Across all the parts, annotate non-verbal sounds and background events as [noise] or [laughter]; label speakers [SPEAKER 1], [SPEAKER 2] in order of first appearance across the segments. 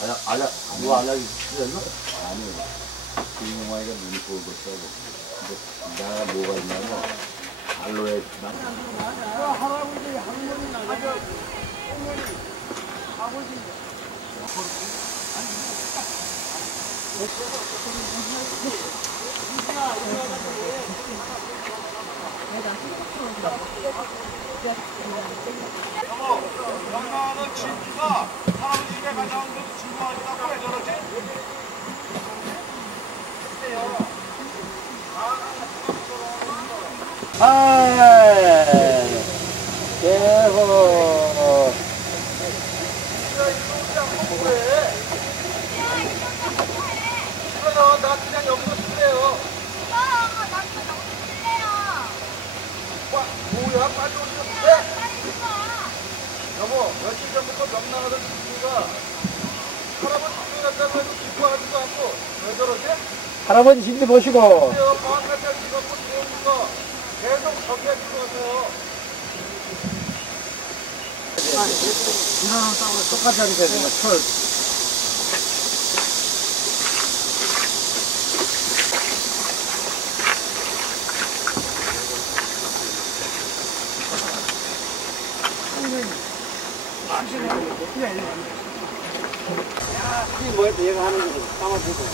[SPEAKER 1] 아야, 아야, 뭐 아약이 틀렸나? 아니, 김용화이가 눈이 보고 있다고. 근데 내가 뭐가 있냐면, 알로에, 나
[SPEAKER 2] 영화는 친구가 할아버지 집에 가자는 것도 친구하니까 왜 저러지?
[SPEAKER 1] 아, 대호.
[SPEAKER 2] 그러면 나 그냥 여기서 쓸래요. 와, 뭐야? 빨리 오세요. 네? 여보, 며칠 전부터 명랑하던 친구가 할아버지 집에 갔다고 해도 기뻐하지도 않고 왜 저러지?
[SPEAKER 1] 할아버지 힘내 보시고.
[SPEAKER 2] 그래요, 방학할 때 이거 배우는 거 계속 저기에 들어가세요.
[SPEAKER 1] 똑같이 하니까 지금 철. 이 뭐였다 얘가 하는 거고 담아주고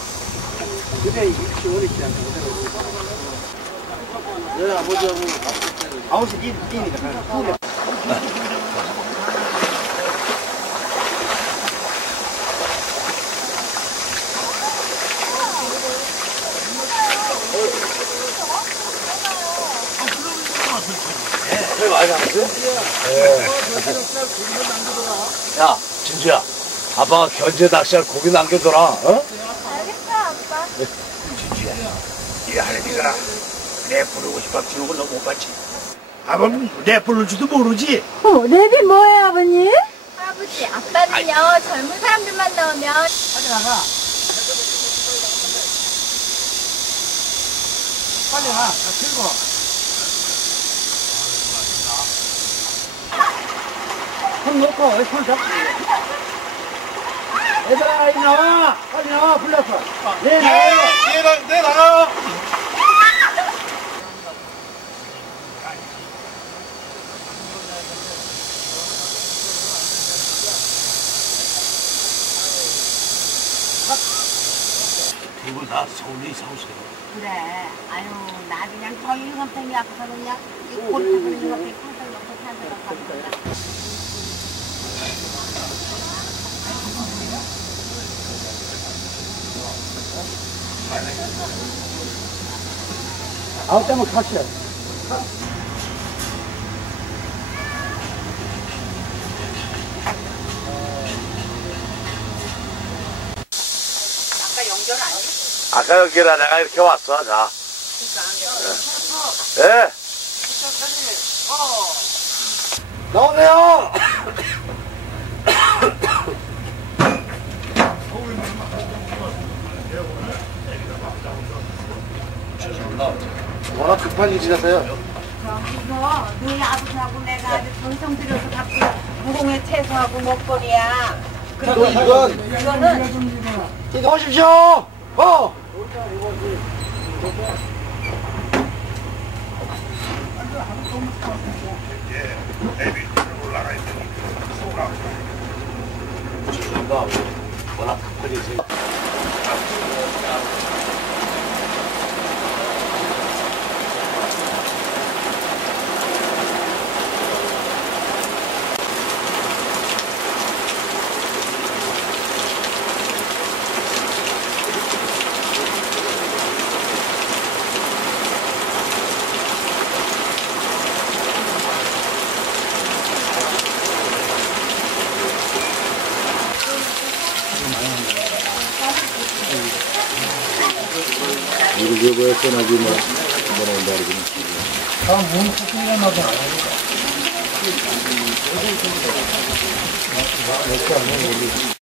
[SPEAKER 1] 그래 이렇게 어렵지 않고 그대로 내 아버지하고 아버지 많이 나왔어요? 야, 진주야. 아빠가 견제 낚시할 고기 남겨둬라, 어?
[SPEAKER 3] 알겠어, 아빠.
[SPEAKER 4] 진주야, 이 할미가 내 부르고 싶어 비우고 너못 봤지? 아버는 내 부를 줄도 모르지?
[SPEAKER 3] 어, 랩이 뭐예요, 아버님? 할아버지, 아빠는요, 젊은 사람들만 나오면.
[SPEAKER 2] 빨리 나가. 빨리 가. 다 들고.
[SPEAKER 1] 손 놓고, 손 잡고. 얘들아, 이 나와! 빨리 나와, 불렀어. 네, 나와요.
[SPEAKER 2] 내, 나, 내 나가.
[SPEAKER 4] 두분다 서울에 이사 오세요.
[SPEAKER 5] 그래. 아유, 나 그냥 저일감탱이 앞에서 그냥 이 골프 그리는 거 이렇게 항상 옆에 산다고 거야.
[SPEAKER 1] 아홉 대면 카시야.
[SPEAKER 5] 아까 연결 아니?
[SPEAKER 1] 아까 여기라 내가 이렇게 왔어, 자. 예. 나오네요! [coughs] 워낙 급한 일이라서요.
[SPEAKER 5] 이거 너희 아버지하고 내가 아주 정성 들여서 갖고 무공에 채소하고 먹거리야.
[SPEAKER 1] 그리고 이건,
[SPEAKER 5] 이거는
[SPEAKER 1] 이거 오십시오! 어!
[SPEAKER 4] 올라
[SPEAKER 1] Yürüye böyle sen acıma. Ben
[SPEAKER 2] onu dar günü çiziyorum. Tamam bunun kokuyla ne yapalım? Yok, yok, yok.